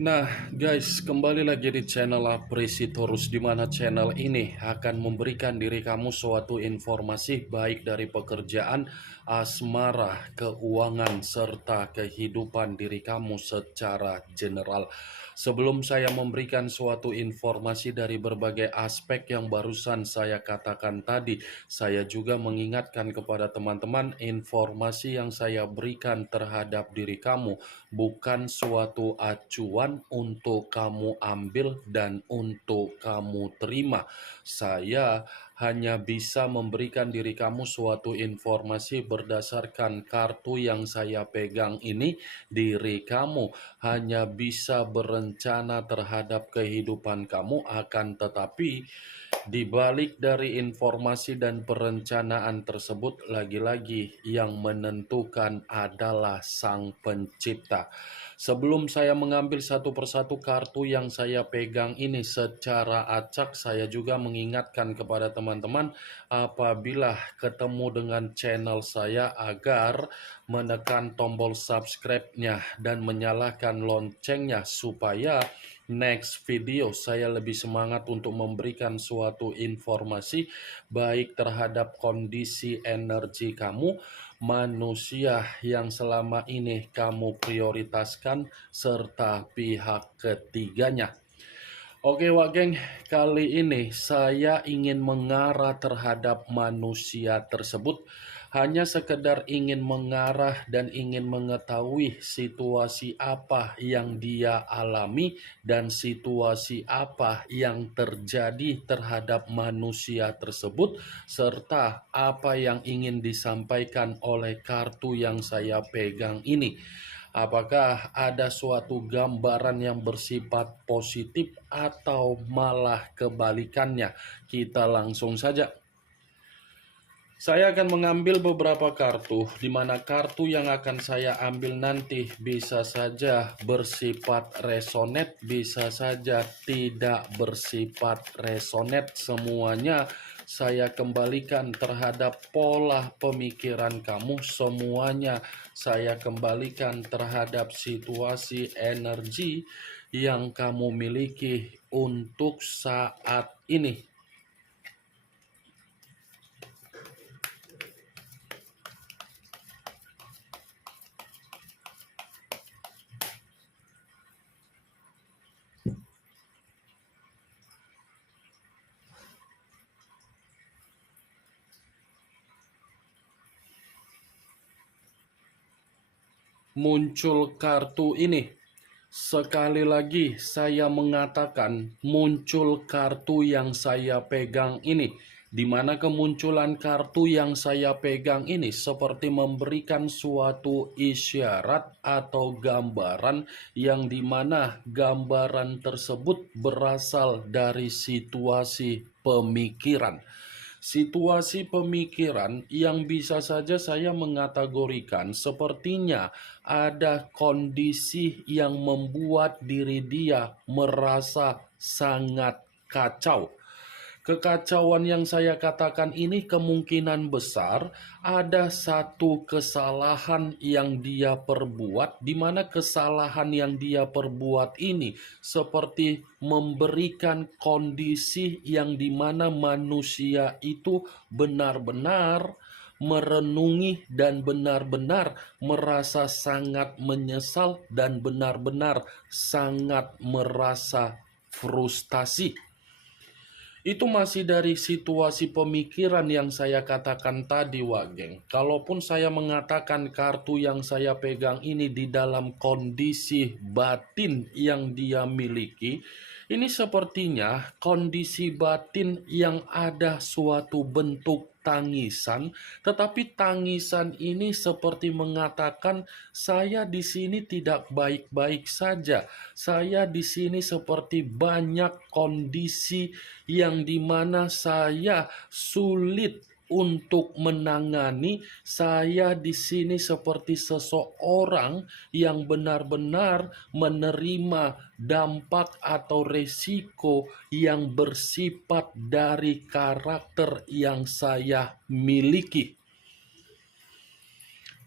Nah, guys, kembali lagi di channel Apresitorus, di mana channel ini akan memberikan diri kamu suatu informasi baik dari pekerjaan, asmara, keuangan, serta kehidupan diri kamu secara general. Sebelum saya memberikan suatu informasi dari berbagai aspek yang barusan saya katakan tadi, saya juga mengingatkan kepada teman-teman informasi yang saya berikan terhadap diri kamu bukan suatu acuan untuk kamu ambil dan untuk kamu terima. Saya hanya bisa memberikan diri kamu suatu informasi berdasarkan kartu yang saya pegang ini. Diri kamu hanya bisa berencana terhadap kehidupan kamu, akan tetapi di balik dari informasi dan perencanaan tersebut, lagi-lagi yang menentukan adalah Sang Pencipta. Sebelum saya mengambil satu persatu kartu yang saya pegang ini secara acak, saya juga mengingatkan kepada teman-teman apabila ketemu dengan channel saya agar menekan tombol subscribe-nya dan menyalakan loncengnya supaya next video saya lebih semangat untuk memberikan suatu informasi baik terhadap kondisi energi kamu, manusia yang selama ini kamu prioritaskan, serta pihak ketiganya. Oke Wak Geng, kali ini saya ingin mengarah terhadap manusia tersebut. Hanya sekedar ingin mengarah dan ingin mengetahui situasi apa yang dia alami dan situasi apa yang terjadi terhadap manusia tersebut, serta apa yang ingin disampaikan oleh kartu yang saya pegang ini. Apakah ada suatu gambaran yang bersifat positif atau malah kebalikannya? Kita langsung saja. Saya akan mengambil beberapa kartu, di mana kartu yang akan saya ambil nanti bisa saja bersifat resonate, bisa saja tidak bersifat resonate. Semuanya saya kembalikan terhadap pola pemikiran kamu, semuanya saya kembalikan terhadap situasi energi yang kamu miliki untuk saat ini. Muncul kartu ini. Sekali lagi saya mengatakan muncul kartu yang saya pegang ini, di mana kemunculan kartu yang saya pegang ini seperti memberikan suatu isyarat atau gambaran yang dimana gambaran tersebut berasal dari situasi pemikiran. Situasi pemikiran yang bisa saja saya mengategorikan sepertinya ada kondisi yang membuat diri dia merasa sangat kacau. Kekacauan yang saya katakan ini kemungkinan besar ada satu kesalahan yang dia perbuat, di mana kesalahan yang dia perbuat ini seperti memberikan kondisi yang dimana manusia itu benar-benar merenungi dan benar-benar merasa sangat menyesal dan benar-benar sangat merasa frustasi. Itu masih dari situasi pemikiran yang saya katakan tadi, Wak Geng. Kalaupun saya mengatakan kartu yang saya pegang ini di dalam kondisi batin yang dia miliki, ini sepertinya kondisi batin yang ada suatu bentuk tangisan, tetapi tangisan ini seperti mengatakan saya di sini tidak baik-baik saja. Saya di sini seperti banyak kondisi yang dimana saya sulit untuk menangani. Saya di sini seperti seseorang yang benar-benar menerima dampak atau resiko yang bersifat dari karakter yang saya miliki.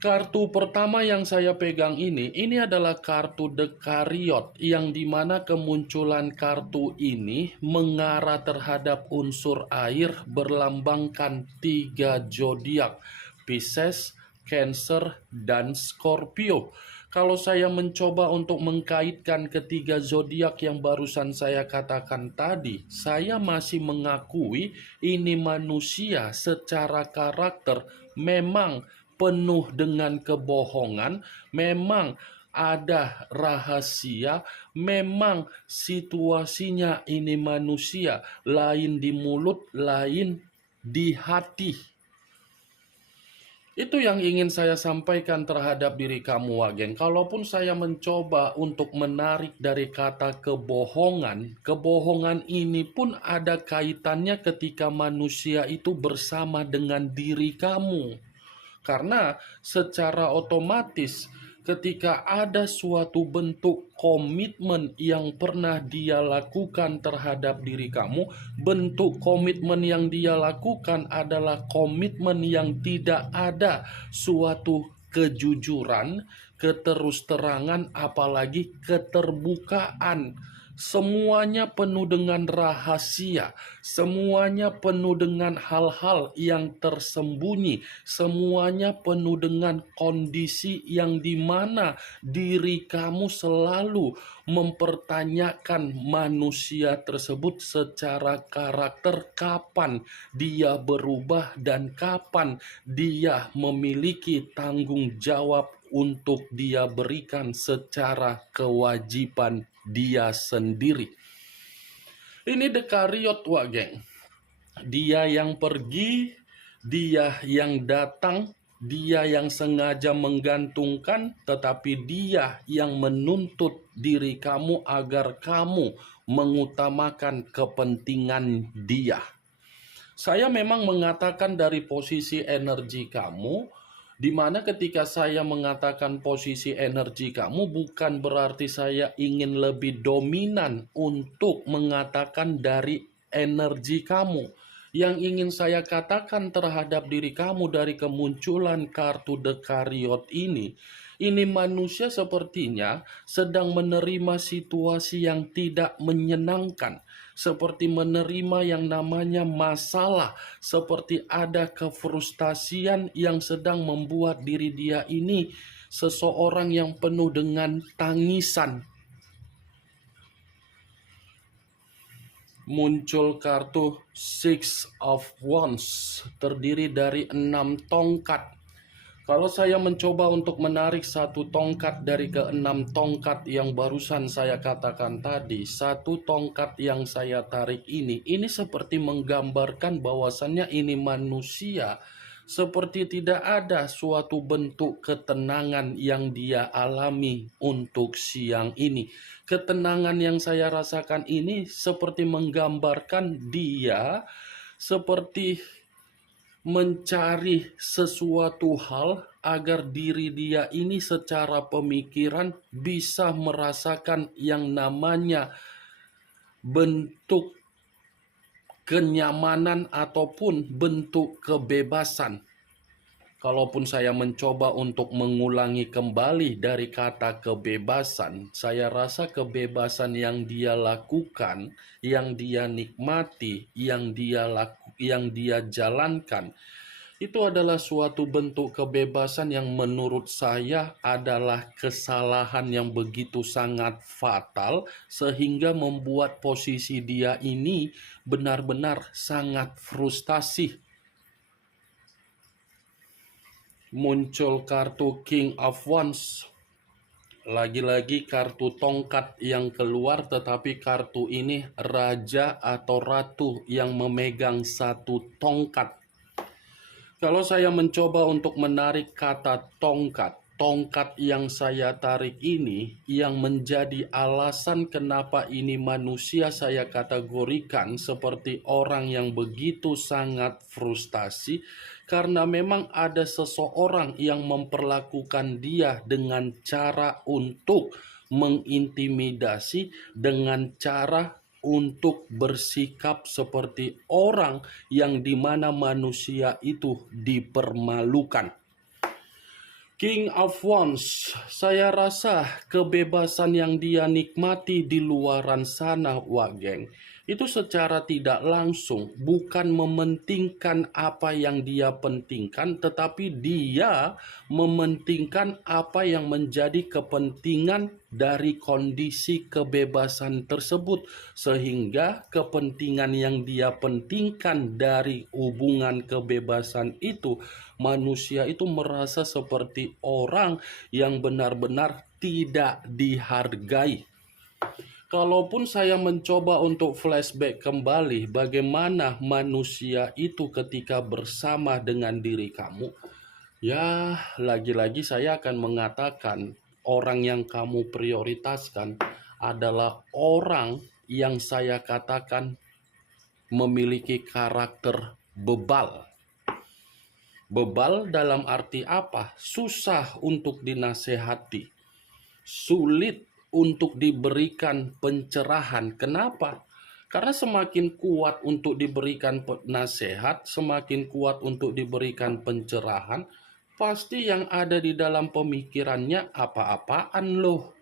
Kartu pertama yang saya pegang ini adalah kartu Dekariot, yang dimana kemunculan kartu ini mengarah terhadap unsur air berlambangkan 3 zodiak, Pisces, Cancer, dan Scorpio. Kalau saya mencoba untuk mengkaitkan ketiga zodiak yang barusan saya katakan tadi, saya masih mengakui ini manusia secara karakter memang penuh dengan kebohongan, memang ada rahasia, memang situasinya ini manusia, lain di mulut, lain di hati. Itu yang ingin saya sampaikan terhadap diri kamu, Wagen. Kalaupun saya mencoba untuk menarik dari kata kebohongan, kebohongan ini pun ada kaitannya ketika manusia itu bersama dengan diri kamu. Karena secara otomatis ketika ada suatu bentuk komitmen yang pernah dia lakukan terhadap diri kamu, bentuk komitmen yang dia lakukan adalah komitmen yang tidak ada suatu kejujuran, keterus-terangan, apalagi keterbukaan. Semuanya penuh dengan rahasia, semuanya penuh dengan hal-hal yang tersembunyi, semuanya penuh dengan kondisi yang dimana diri kamu selalu mempertanyakan manusia tersebut secara karakter, kapan dia berubah dan kapan dia memiliki tanggung jawab untuk dia berikan secara kewajiban dia sendiri. Ini Dekariot, Wageng. Dia yang pergi, dia yang datang, dia yang sengaja menggantungkan, tetapi dia yang menuntut diri kamu agar kamu mengutamakan kepentingan dia. Saya memang mengatakan dari posisi energi kamu, di mana ketika saya mengatakan posisi energi kamu, bukan berarti saya ingin lebih dominan untuk mengatakan dari energi kamu. Yang ingin saya katakan terhadap diri kamu dari kemunculan kartu Dekariot ini manusia sepertinya sedang menerima situasi yang tidak menyenangkan, seperti menerima yang namanya masalah, seperti ada kefrustasian yang sedang membuat diri dia ini seseorang yang penuh dengan tangisan. Muncul kartu Six of Wands, terdiri dari 6 tongkat. Kalau saya mencoba untuk menarik satu tongkat dari ke-6 tongkat yang barusan saya katakan tadi, satu tongkat yang saya tarik ini seperti menggambarkan bahwasannya ini manusia seperti tidak ada suatu bentuk ketenangan yang dia alami untuk siang ini. Ketenangan yang saya rasakan ini seperti menggambarkan dia seperti mencari sesuatu hal agar diri dia ini secara pemikiran bisa merasakan yang namanya bentuk kenyamanan ataupun bentuk kebebasan. Kalaupun saya mencoba untuk mengulangi kembali dari kata kebebasan, saya rasa kebebasan yang dia lakukan, yang dia nikmati, yang dia jalankan, itu adalah suatu bentuk kebebasan yang menurut saya adalah kesalahan yang begitu sangat fatal, sehingga membuat posisi dia ini benar-benar sangat frustasi. Muncul kartu King of Wands. Lagi-lagi kartu tongkat yang keluar, tetapi kartu ini raja atau ratu yang memegang satu tongkat. Kalau saya mencoba untuk menarik kata tongkat yang saya tarik ini, yang menjadi alasan kenapa ini manusia saya kategorikan seperti orang yang begitu sangat frustasi, karena memang ada seseorang yang memperlakukan dia dengan cara untuk mengintimidasi, dengan cara untuk bersikap seperti orang yang dimana manusia itu dipermalukan. King of Wands, saya rasa kebebasan yang dia nikmati di luaran sana, Wak Geng, itu secara tidak langsung bukan mementingkan apa yang dia pentingkan, tetapi dia mementingkan apa yang menjadi kepentingan dari kondisi kebebasan tersebut, sehingga kepentingan yang dia pentingkan dari hubungan kebebasan itu, manusia itu merasa seperti orang yang benar-benar tidak dihargai. Kalaupun saya mencoba untuk flashback kembali bagaimana manusia itu ketika bersama dengan diri kamu, ya lagi-lagi saya akan mengatakan orang yang kamu prioritaskan adalah orang yang saya katakan memiliki karakter bebal. Bebal dalam arti apa? Susah untuk dinasehati, sulit untuk diberikan pencerahan. Kenapa? Karena semakin kuat untuk diberikan nasihat, semakin kuat untuk diberikan pencerahan, pasti yang ada di dalam pemikirannya apa-apaan loh.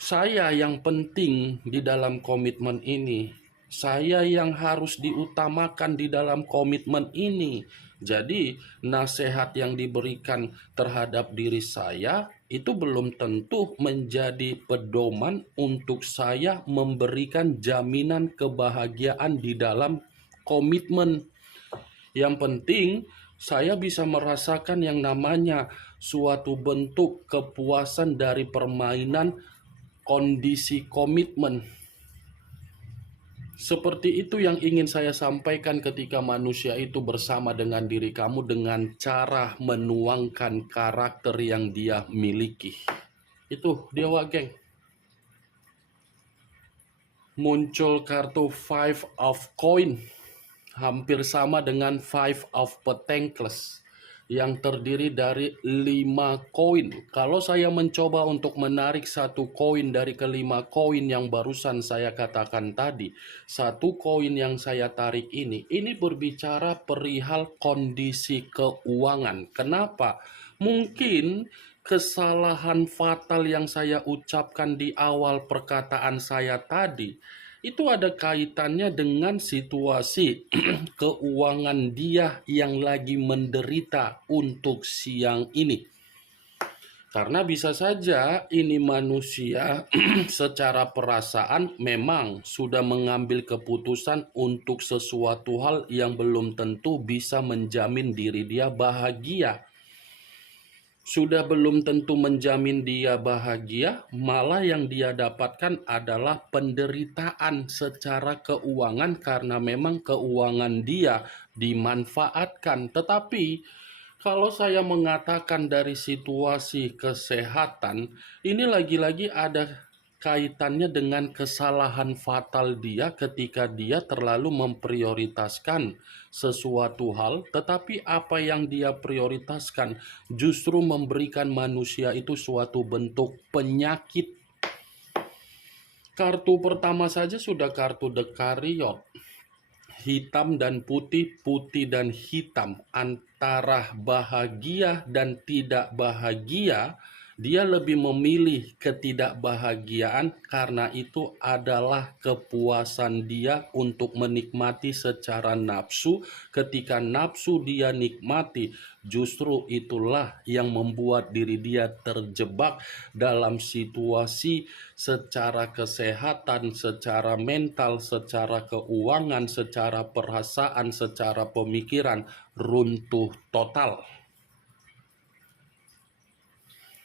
Saya yang penting di dalam komitmen ini. Saya yang harus diutamakan di dalam komitmen ini. Jadi, nasihat yang diberikan terhadap diri saya itu belum tentu menjadi pedoman untuk saya memberikan jaminan kebahagiaan di dalam komitmen. Yang penting, saya bisa merasakan yang namanya suatu bentuk kepuasan dari permainan kondisi komitmen. Seperti itu yang ingin saya sampaikan ketika manusia itu bersama dengan diri kamu dengan cara menuangkan karakter yang dia miliki. Itu dia, Wak Geng. Muncul kartu Five of Coin, hampir sama dengan Five of Pentacles, yang terdiri dari 5 koin. Kalau saya mencoba untuk menarik satu koin dari kelima koin yang barusan saya katakan tadi, satu koin yang saya tarik ini berbicara perihal kondisi keuangan. Kenapa? Mungkin kesalahan fatal yang saya ucapkan di awal perkataan saya tadi itu ada kaitannya dengan situasi keuangan dia yang lagi menderita untuk siang ini. Karena bisa saja ini manusia secara perasaan memang sudah mengambil keputusan untuk sesuatu hal yang belum tentu bisa menjamin diri dia bahagia. Sudah belum tentu menjamin dia bahagia, malah yang dia dapatkan adalah penderitaan secara keuangan karena memang keuangan dia dimanfaatkan. Tetapi kalau saya mengatakan dari situasi kesehatan, ini lagi-lagi ada kaitannya dengan kesalahan fatal dia ketika dia terlalu memprioritaskan sesuatu hal, tetapi apa yang dia prioritaskan justru memberikan manusia itu suatu bentuk penyakit. Kartu pertama saja sudah kartu The Chariot. Hitam dan putih, putih dan hitam, antara bahagia dan tidak bahagia. Dia lebih memilih ketidakbahagiaan karena itu adalah kepuasan dia untuk menikmati secara nafsu. Ketika nafsu dia nikmati, justru itulah yang membuat diri dia terjebak dalam situasi secara kesehatan, secara mental, secara keuangan, secara perasaan, secara pemikiran runtuh total.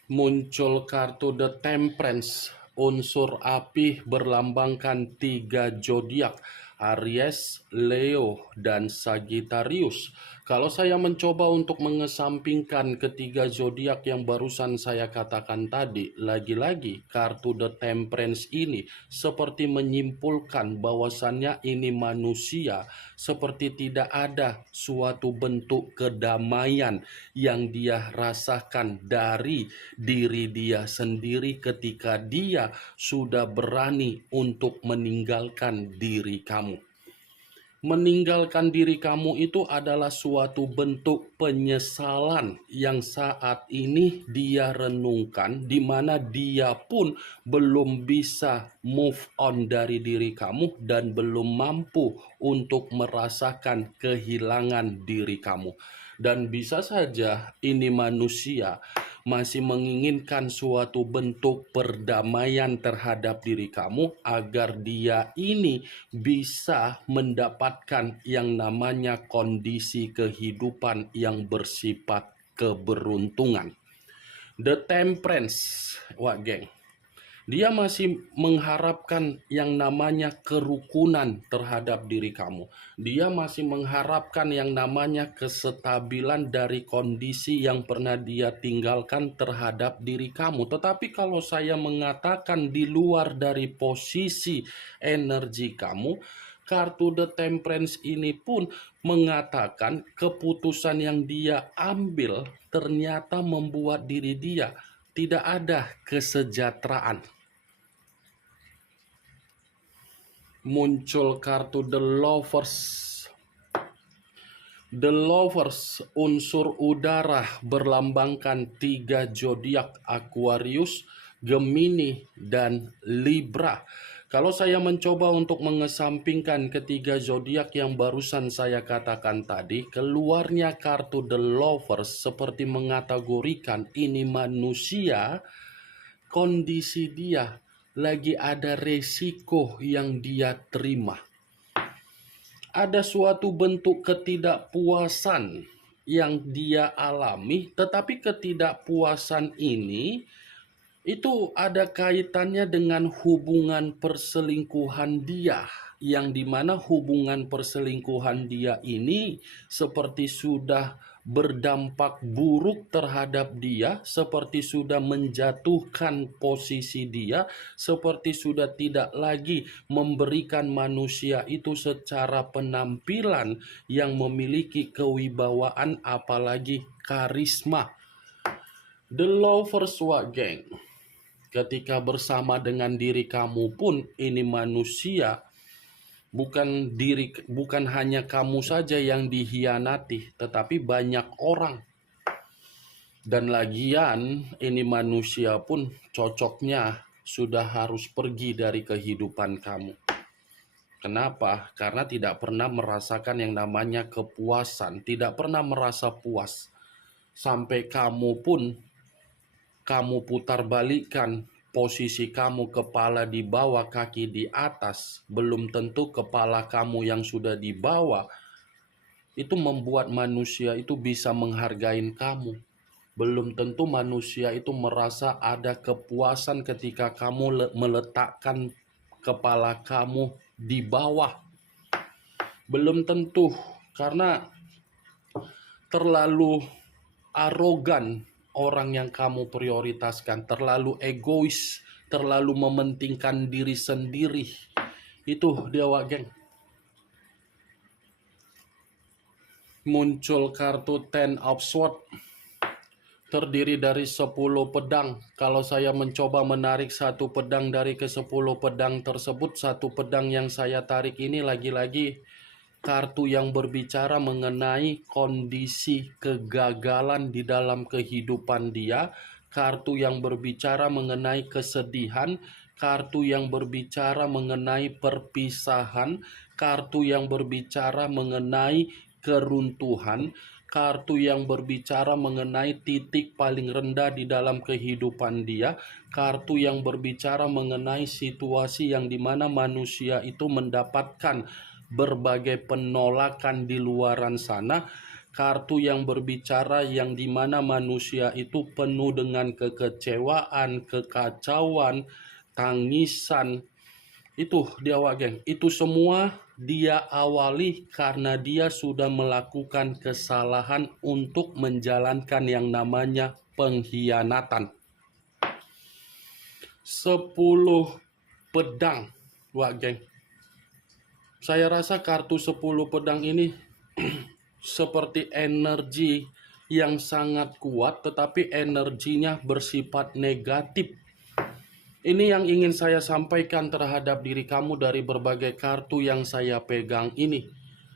Muncul kartu The Temperance, unsur api berlambangkan 3 zodiak, Aries, Leo, dan Sagittarius. Kalau saya mencoba untuk mengesampingkan ketiga zodiak yang barusan saya katakan tadi, lagi-lagi kartu The Temperance ini seperti menyimpulkan bahwasannya ini manusia seperti tidak ada suatu bentuk kedamaian yang dia rasakan dari diri dia sendiri ketika dia sudah berani untuk meninggalkan diri kamu. Meninggalkan diri kamu itu adalah suatu bentuk penyesalan yang saat ini dia renungkan, di mana dia pun belum bisa move on dari diri kamu dan belum mampu untuk merasakan kehilangan diri kamu. Dan bisa saja ini manusia masih menginginkan suatu bentuk perdamaian terhadap diri kamu agar dia ini bisa mendapatkan yang namanya kondisi kehidupan yang bersifat keberuntungan. The Temperance, wah geng. Dia masih mengharapkan yang namanya kerukunan terhadap diri kamu. Dia masih mengharapkan yang namanya kestabilan dari kondisi yang pernah dia tinggalkan terhadap diri kamu. Tetapi kalau saya mengatakan di luar dari posisi energi kamu, kartu The Temperance ini pun mengatakan keputusan yang dia ambil ternyata membuat diri dia tidak ada kesejahteraan. Muncul kartu The Lovers. The Lovers, unsur udara, berlambangkan 3 zodiak: Aquarius, Gemini, dan Libra. Kalau saya mencoba untuk mengesampingkan ketiga zodiak yang barusan saya katakan tadi, keluarnya kartu The Lovers seperti mengategorikan ini manusia, kondisi dia lagi ada resiko yang dia terima. Ada suatu bentuk ketidakpuasan yang dia alami, tetapi ketidakpuasan ini itu ada kaitannya dengan hubungan perselingkuhan dia, yang dimana hubungan perselingkuhan dia ini seperti sudah berdampak buruk terhadap dia, seperti sudah menjatuhkan posisi dia, seperti sudah tidak lagi memberikan manusia itu secara penampilan yang memiliki kewibawaan apalagi karisma. The Lovers, geng. Ketika bersama dengan diri kamu pun ini manusia, bukan hanya kamu saja yang dihianati, tetapi banyak orang. Dan lagian ini manusia pun cocoknya sudah harus pergi dari kehidupan kamu. Kenapa? Karena tidak pernah merasakan yang namanya kepuasan, tidak pernah merasa puas. Sampai kamu putar balikkan posisi kamu, kepala di bawah, kaki di atas, belum tentu kepala kamu yang sudah di bawah itu membuat manusia itu bisa menghargai kamu. Belum tentu manusia itu merasa ada kepuasan ketika kamu meletakkan kepala kamu di bawah. Belum tentu, karena terlalu arogan orang yang kamu prioritaskan, terlalu egois, terlalu mementingkan diri sendiri. Itu dia, geng. Muncul kartu Ten of Swords, terdiri dari 10 pedang. Kalau saya mencoba menarik satu pedang dari ke-10 pedang tersebut, satu pedang yang saya tarik ini lagi-lagi kartu yang berbicara mengenai kondisi kegagalan di dalam kehidupan dia, kartu yang berbicara mengenai kesedihan, kartu yang berbicara mengenai perpisahan, kartu yang berbicara mengenai keruntuhan, kartu yang berbicara mengenai titik paling rendah di dalam kehidupan dia, kartu yang berbicara mengenai situasi yang dimana manusia itu mendapatkan berbagai penolakan di luaran sana, kartu yang berbicara yang dimana manusia itu penuh dengan kekecewaan, kekacauan, tangisan. Itu dia, geng. Itu semua dia awali karena dia sudah melakukan kesalahan untuk menjalankan yang namanya pengkhianatan. 10 pedang, geng. Saya rasa kartu 10 pedang ini seperti energi yang sangat kuat, tetapi energinya bersifat negatif. Ini yang ingin saya sampaikan terhadap diri kamu dari berbagai kartu yang saya pegang ini.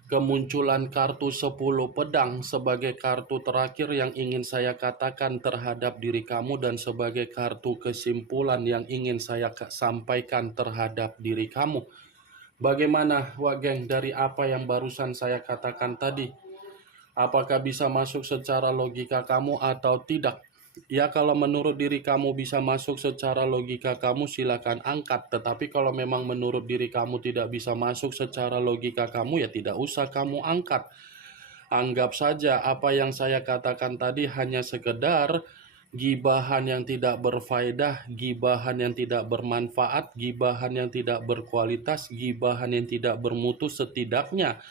kemunculan kartu 10 pedang sebagai kartu terakhir yang ingin saya katakan terhadap diri kamu dan sebagai kartu kesimpulan yang ingin saya sampaikan terhadap diri kamu. Bagaimana Wak Geng dari apa yang barusan saya katakan tadi? Apakah bisa masuk secara logika kamu atau tidak? Ya, kalau menurut diri kamu bisa masuk secara logika kamu, silakan angkat. Tetapi kalau memang menurut diri kamu tidak bisa masuk secara logika kamu, ya tidak usah kamu angkat. Anggap saja apa yang saya katakan tadi hanya sekedar gibahan yang tidak berfaedah, gibahan yang tidak bermanfaat, gibahan yang tidak berkualitas, gibahan yang tidak bermutu. Setidaknya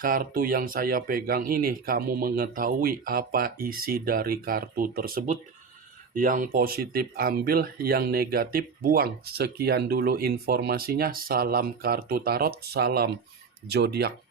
kartu yang saya pegang ini, kamu mengetahui apa isi dari kartu tersebut. Yang positif ambil, yang negatif buang. Sekian dulu informasinya. Salam kartu tarot, salam zodiak.